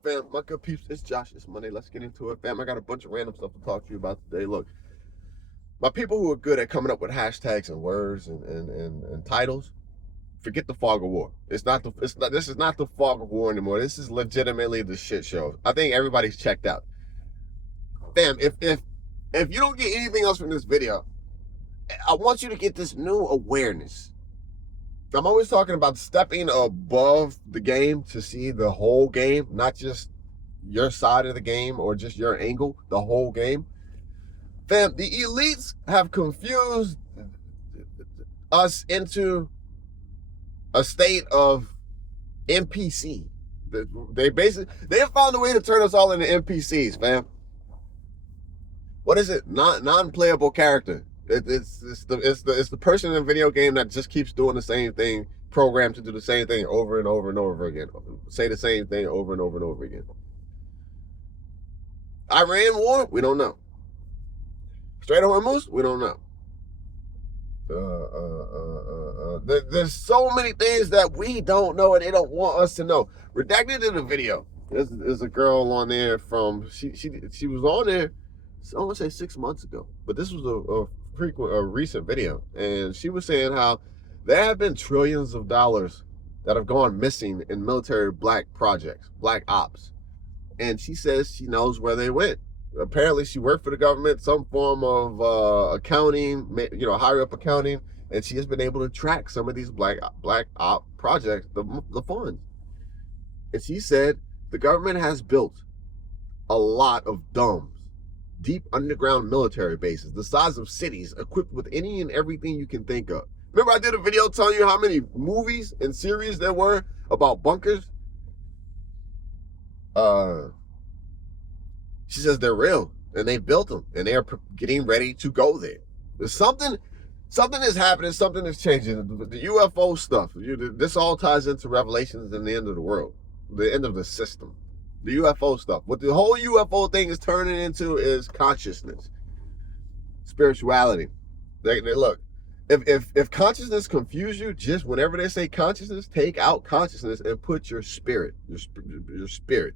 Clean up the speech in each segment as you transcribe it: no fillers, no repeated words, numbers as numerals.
up, fam? My good peeps, it's Josh. It's Monday. Let's get into it, fam. I got a bunch of random stuff to talk to you about today. Look, my people who are good at coming up with hashtags and words and titles, forget the fog of war. This is not the fog of war anymore. This is legitimately the shit show. I think everybody's checked out. Fam, if you don't get anything else from this video, I want you to get this new awareness. I'm always talking about stepping above the game to see the whole game, not just your side of the game or just your angle, the whole game. Fam, the elites have confused us into a state of NPC. They have found a way to turn us all into NPCs, fam. What is it? Non-playable character. It's the person in a video game that just keeps doing the same thing, programmed to do the same thing over and over and over again. Say the same thing over and over and over again. Iran war? We don't know. Strait of Hormuz? We don't know. There's so many things that we don't know and they don't want us to know. Redacted in a video. There's a girl on there from she was on there. I want to say 6 months ago, but this was a recent video, and she was saying how there have been trillions of dollars that have gone missing in military black projects, black ops, and she says she knows where they went. Apparently, she worked for the government, some form of accounting, higher up accounting, and she has been able to track some of these black op projects, the funds. And she said the government has built a lot of domes, deep underground military bases, the size of cities, equipped with any and everything you can think of. Remember I did a video telling you how many movies and series there were about bunkers? She says they're real, and they built them, and they're getting ready to go there. There's something is happening, something is changing. The UFO stuff, this all ties into Revelations and the end of the world, the end of the system. The UFO stuff. What the whole UFO thing is turning into is consciousness, spirituality. Look, if consciousness confuse you, just whenever they say consciousness, take out consciousness and put your spirit, your spirit,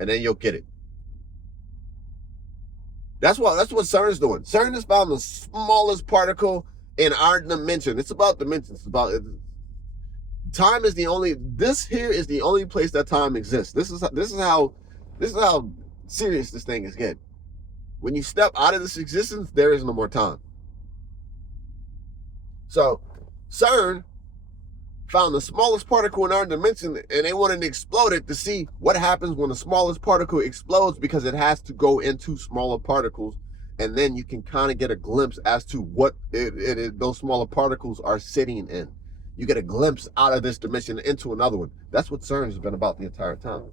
and then you'll get it. That's what CERN's doing. CERN has found the smallest particle in our dimension. It's about dimensions. It's about time is the only. This here is the only place that time exists. This is how serious this thing is getting. When you step out of this existence, there is no more time. So, CERN found the smallest particle in our dimension, and they wanted to explode it to see what happens when the smallest particle explodes, because it has to go into smaller particles, and then you can kind of get a glimpse as to what those smaller particles are sitting in. You get a glimpse out of this dimension into another one. That's what CERN has been about the entire time.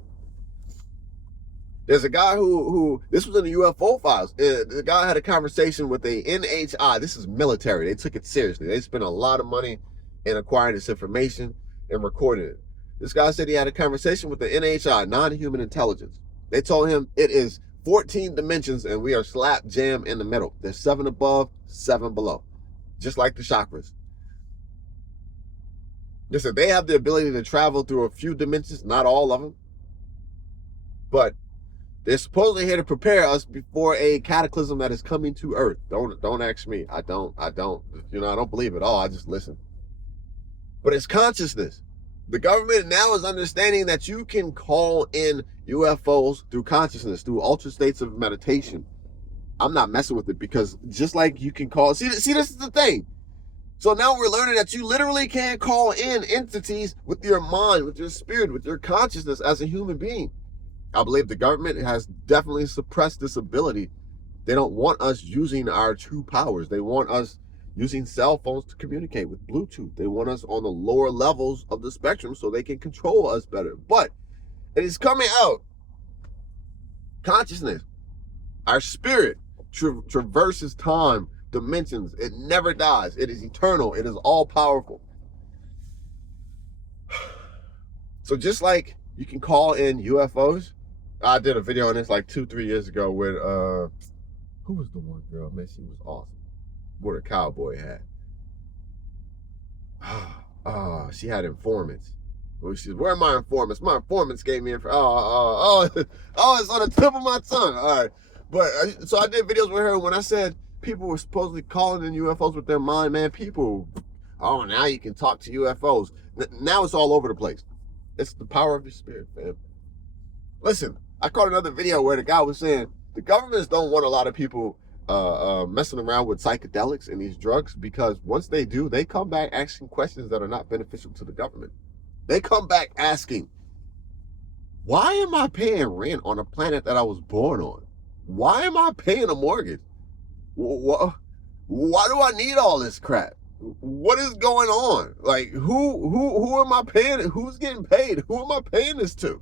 There's a guy who this was in the UFO files. The guy had a conversation with a NHI. This is military. They took it seriously. They spent a lot of money in acquiring this information and recording it. This guy said he had a conversation with the NHI, non-human intelligence. They told him it is 14 dimensions and we are slap jam in the middle. There's 7 above, 7 below, just like the chakras. They said they have the ability to travel through a few dimensions, not all of them, but they're supposedly here to prepare us before a cataclysm that is coming to Earth. Don't ask me. I don't believe it all. I just listen. But it's consciousness. The government now is understanding that you can call in UFOs through consciousness, through altered states of meditation. I'm not messing with it, because just like you can call, see, this is the thing. So now we're learning that you literally can call in entities with your mind, with your spirit, with your consciousness as a human being. I believe the government has definitely suppressed this ability. They don't want us using our true powers. They want us using cell phones to communicate with Bluetooth. They want us on the lower levels of the spectrum so they can control us better. But it is coming out. Consciousness, our spirit traverses time, dimensions. It never dies. It is eternal. It is all powerful. So just like you can call in UFOs, I did a video on this like 2-3 years ago with who was the one girl? Man, she was awesome. What a cowboy hat. She had informants. Well, she says, where are my informants? My informants gave me oh, it's on the tip of my tongue. All right. But so I did videos with her when I said people were supposedly calling in UFOs with their mind, man. People, oh, now you can talk to UFOs. Now it's all over the place. It's the power of the spirit, man. Listen, I caught another video where the guy was saying the governments don't want a lot of people messing around with psychedelics and these drugs because once they do, they come back asking questions that are not beneficial to the government. They come back asking, why am I paying rent on a planet that I was born on? Why am I paying a mortgage? Why do I need all this crap? What is going on? Like, who am I paying? Who's getting paid? Who am I paying this to?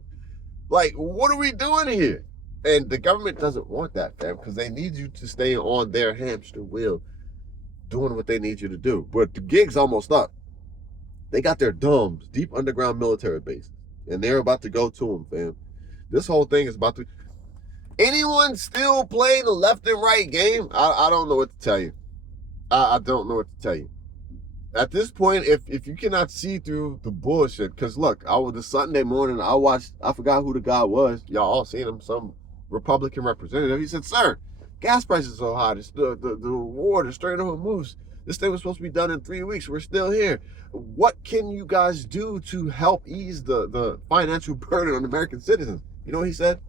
Like, what are we doing here? And the government doesn't want that, fam, because they need you to stay on their hamster wheel doing what they need you to do. But the gig's almost up. They got their DUMBs, deep underground military bases, and they're about to go to them, fam. This whole thing is about to... Anyone still playing the left and right game? I don't know what to tell you. I don't know what to tell you. At this point, if you cannot see through the bullshit, because look, the Sunday morning, I forgot who the guy was. Y'all all seen him, some Republican representative. He said, sir, gas prices are so high. The war, the Strait of Hormuz, this thing was supposed to be done in 3 weeks. We're still here. What can you guys do to help ease the financial burden on American citizens? You know what he said?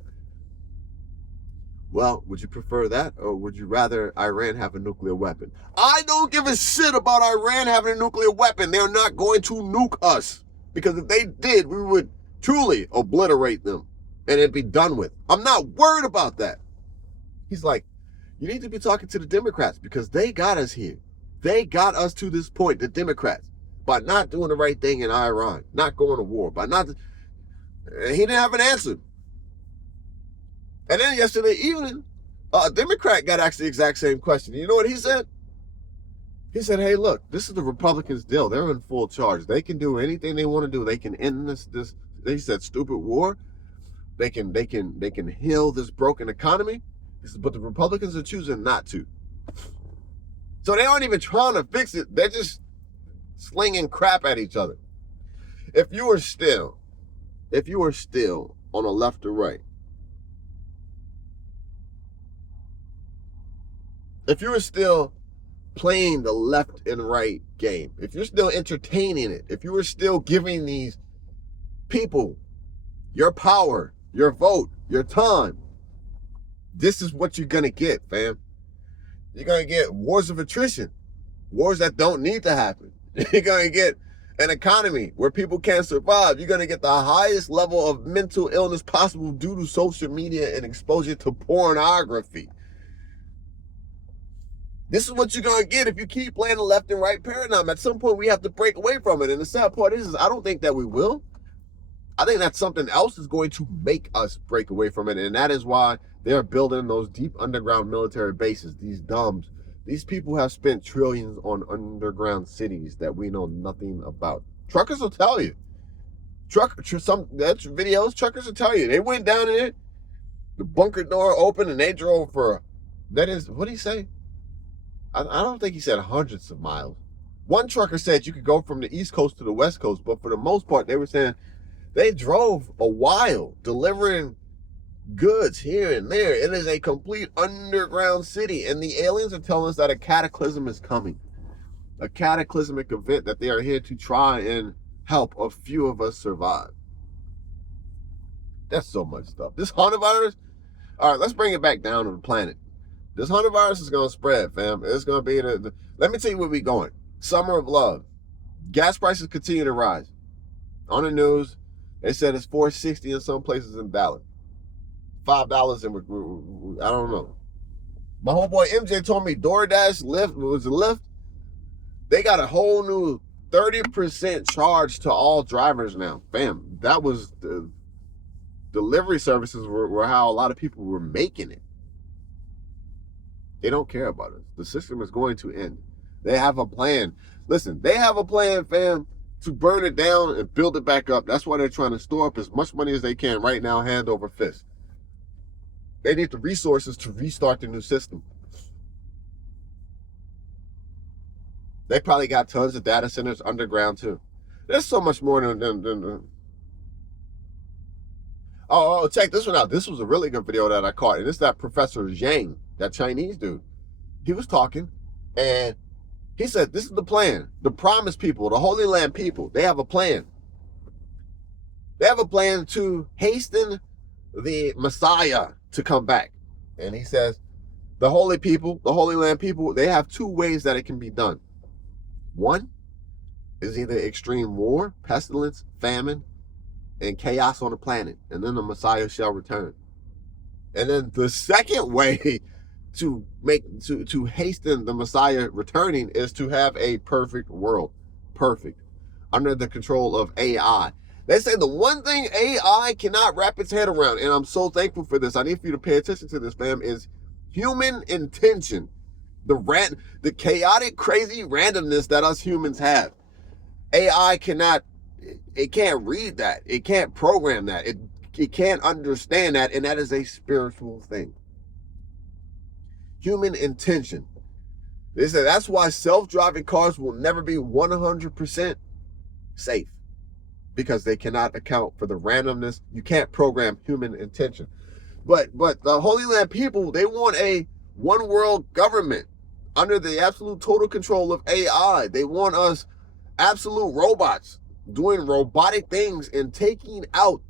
Well, would you prefer that, or would you rather Iran have a nuclear weapon? I don't give a shit about Iran having a nuclear weapon. They're not going to nuke us. Because if they did, we would truly obliterate them, and it'd be done with. I'm not worried about that. He's like, you need to be talking to the Democrats, because they got us here. They got us to this point, the Democrats, by not doing the right thing in Iran, not going to war, by not... He didn't have an answer. And then yesterday evening, a Democrat got asked the exact same question. You know what he said? He said, hey, look, this is the Republicans' deal. They're in full charge. They can do anything they want to do. They can end this they said, stupid war. They can heal this broken economy. He said, but the Republicans are choosing not to. So they aren't even trying to fix it. They're just slinging crap at each other. If you were still on the left or right, if you were still playing the left and right game, if you're still entertaining it, if you were still giving these people your power, your vote, your time, this is what you're going to get, fam. You're going to get wars of attrition, wars that don't need to happen. You're going to get an economy where people can't survive. You're going to get the highest level of mental illness possible due to social media and exposure to pornography. This is what you're going to get if you keep playing the left and right paradigm. At some point, we have to break away from it. And the sad part is I don't think that we will. I think that something else is going to make us break away from it. And that is why they're building those deep underground military bases, these DUMBs. These people have spent trillions on underground cities that we know nothing about. Truckers will tell you. That's videos, truckers will tell you. They went down in it, the bunker door opened, and they drove for, what did he say? I don't think he said hundreds of miles. One trucker said you could go from the East Coast to the West Coast, but for the most part, they were saying they drove a while delivering goods here and there. It is a complete underground city, and the aliens are telling us that a cataclysm is coming. A cataclysmic event that they are here to try and help a few of us survive. That's so much stuff. This hantavirus, all right, let's bring it back down to the planet. This hantavirus is going to spread, fam. It's going to be let me tell you where we're going. Summer of love. Gas prices continue to rise. On the news, they said it's $4.60 in some places in Dallas. $5 in, I don't know. My homeboy MJ told me DoorDash Lyft. They got a whole new 30% charge to all drivers now. Fam, that was the delivery services were how a lot of people were making it. They don't care about us. The system is going to end. They have a plan. Listen, they have a plan, fam, to burn it down and build it back up. That's why they're trying to store up as much money as they can right now, hand over fist. They need the resources to restart the new system. They probably got tons of data centers underground, too. There's so much more than Oh, check this one out. This was a really good video that I caught. And it's that Professor Zhang, that Chinese dude. He was talking, and he said, this is the plan. The promised people, the Holy Land people, they have a plan. They have a plan to hasten the Messiah to come back. And he says, the holy people, the Holy Land people, they have two ways that it can be done. One is either extreme war, pestilence, famine, and chaos on the planet, and then the Messiah shall return. And then the second way to hasten the Messiah returning is to have a perfect world, perfect, under the control of AI. They say the one thing AI cannot wrap its head around, and I'm so thankful for this. I need for you to pay attention to this, fam, is human intention. The chaotic, crazy randomness that us humans have. AI cannot, it can't read that. It can't program that. It can't understand that, and that is a spiritual thing. Human intention. They say that's why self-driving cars will never be 100% safe, because they cannot account for the randomness. You can't program human intention. But the Holy Land people, they want a one world government under the absolute total control of AI. They want us absolute robots doing robotic things and taking out.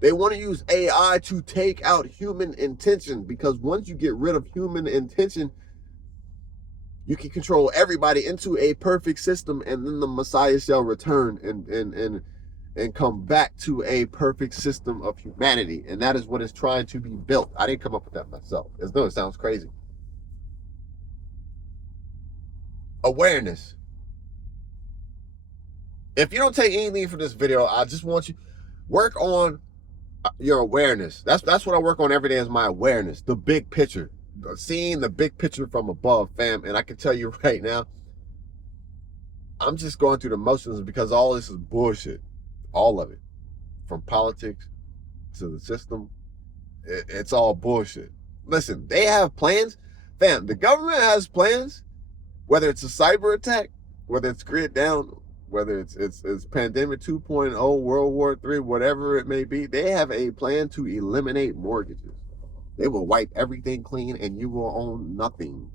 They want to use AI to take out human intention, because once you get rid of human intention, you can control everybody into a perfect system, and then the Messiah shall return and come back to a perfect system of humanity. And that is what is trying to be built. I didn't come up with that myself. It sounds crazy. Awareness. If you don't take anything from this video, I just want you to work on your awareness. That's what I work on every day, is my awareness, the big picture, seeing the big picture from above, fam. And I can tell you right now, I'm just going through the motions, because all this is bullshit. All of it, from politics to the system, it's all bullshit. Listen, they have plans, fam. The government has plans, whether it's a cyber attack, whether it's grid down, whether it's pandemic 2.0, World War III, whatever it may be. They have a plan to eliminate mortgages. They will wipe everything clean, and you will own nothing.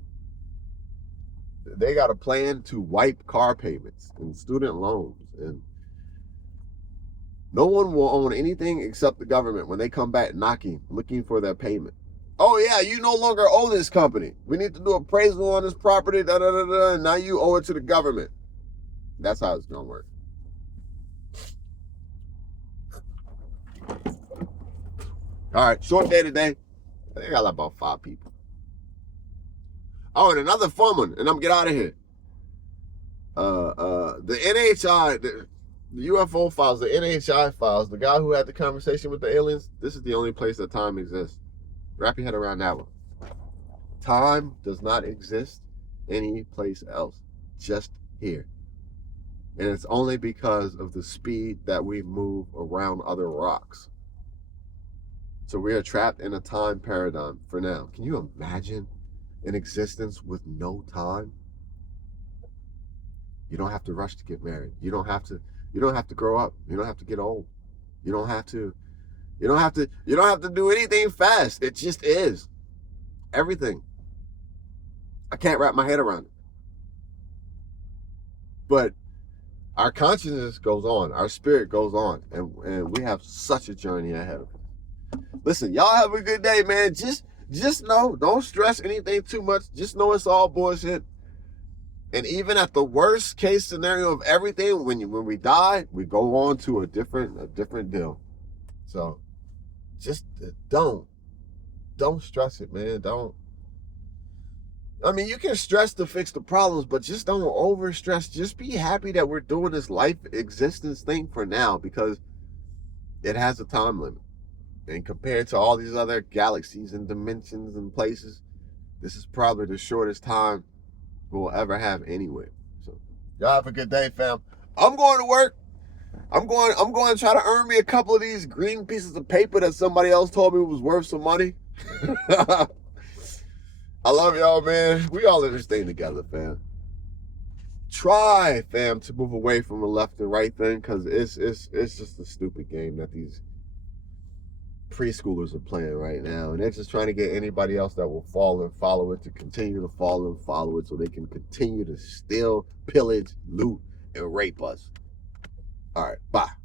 They got a plan to wipe car payments and student loans, and no one will own anything except the government when they come back knocking, looking for their payment. Oh yeah, you no longer owe this company. We need to do appraisal on this property, and now you owe it to the government. That's how it's gonna work. All right, short day today. I think I got about 5 people. Oh, and another fun one, and I'm gonna get out of here. The NHI, the UFO files, the NHI files, the guy who had the conversation with the aliens, this is the only place that time exists. Wrap your head around that one. Time does not exist any place else, just here. And it's only because of the speed that we move around other rocks. So we are trapped in a time paradigm for now. Can you imagine an existence with no time? You don't have to rush to get married. You don't have to grow up. You don't have to get old. You don't have to do anything fast. It just is. Everything. I can't wrap my head around it. But our consciousness goes on, our spirit goes on, and we have such a journey ahead of us. Listen, y'all have a good day, man. Just know, don't stress anything too much. Just know it's all bullshit. And even at the worst case scenario of everything, when we die, we go on to a different deal. So just don't stress it, man. I mean, you can stress to fix the problems, but just don't over stress. Just be happy that we're doing this life existence thing for now, because it has a time limit. And compared to all these other galaxies and dimensions and places, this is probably the shortest time we'll ever have anyway. So y'all have a good day, fam. I'm going to work. I'm going to try to earn me a couple of these green pieces of paper that somebody else told me was worth some money. I love y'all, man. We all in this thing together, fam. Try, fam, to move away from the left and right thing, because it's just a stupid game that preschoolers are playing right now, and they're just trying to get anybody else that will fall and follow it to continue to follow and follow it so they can continue to steal, pillage, loot, and rape us. All right, bye.